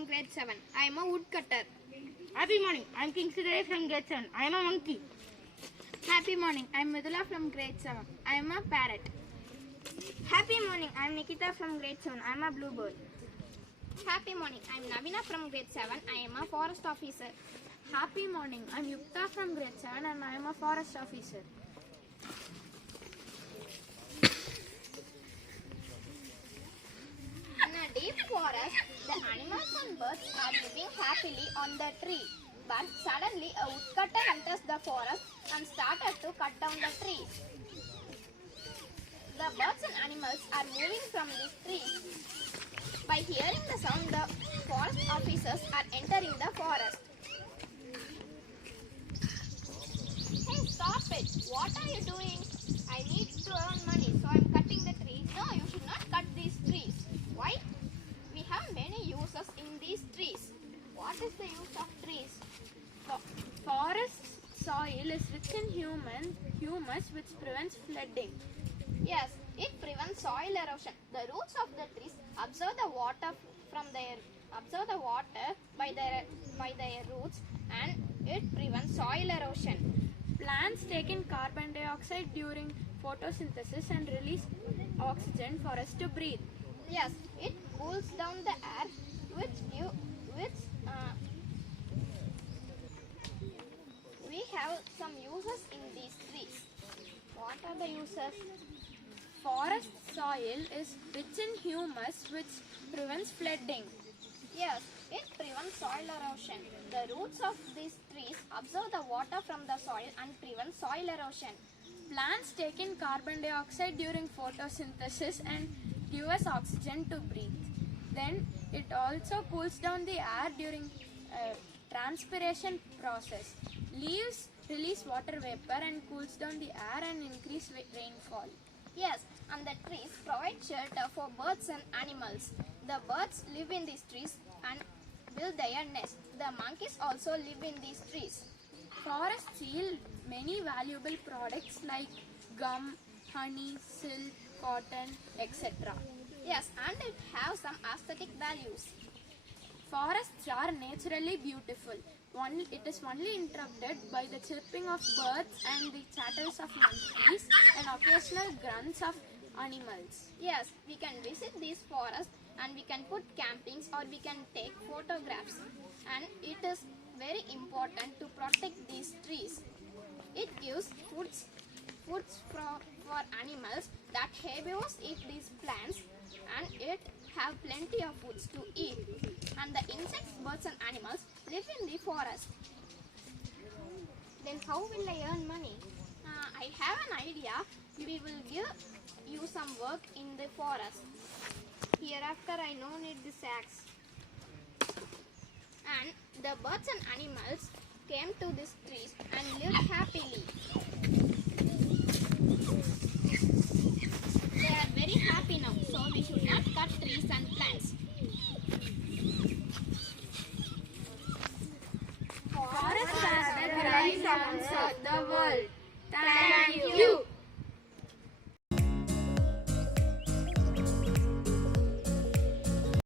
from grade 7. I am a woodcutter. Happy morning. I am Kingsley from grade 7. I am a monkey. Happy morning. I am Vidula from grade 7. I am a parrot. Happy morning. I am Nikita from grade 7. I am a bluebird. Happy morning. I am Navina from grade 7. I am a forest officer. Happy morning. I am Yukta from grade 7 and I am a forest officer. In a deep forest, the animals and birds are living happily on the tree. But suddenly a woodcutter enters the forest and started to cut down the trees. The birds and animals are moving from these trees. By hearing the sound, the forest officers are entering the forest. Hey, stop it! What are you doing? I need to earn money, so I am cutting the trees. No, you should not cut these trees. Why? We have many uses in these trees. What is the use of trees? Forest soil is rich in humus which prevents flooding. Yes, it prevents soil erosion. The roots of the trees absorb the water by their roots, and it prevents soil erosion. Plants take in carbon dioxide during photosynthesis and release oxygen for us to breathe. Yes, it cools down the air, we have some uses in these trees. What are the uses? Forest soil is rich in humus which prevents flooding. Yes, it prevents soil erosion. The roots of these trees absorb the water from the soil and prevent soil erosion. Plants take in carbon dioxide during photosynthesis and give us oxygen to breathe. Then it also cools down the air during transpiration process. Leaves release water vapor and cools down the air and increase rainfall. Yes, and the trees provide shelter for birds and animals. The birds live in these trees and build their nests. The monkeys also live in these trees. Forests yield many valuable products like gum, honey, silk, cotton, etc. Yes, and it has some aesthetic values. Forests are naturally beautiful. It is only interrupted by the chirping of birds and the chatters of monkeys and occasional grunts of animals. Yes, we can visit these forests and we can put campings or we can take photographs. And it is very important to protect these trees. It gives foods for animals that herbivores eat these plants, and it have plenty of foods to eat. And the insects, birds and animals live in the forest. Then how will I earn money? I have an idea. We will give you some work in the forest. Hereafter I no need the sacks. And the birds and animals came to these trees and lived happily. They are very happy now, so we should not cut trees and plants. Forests are the horizons of the world. Thank you.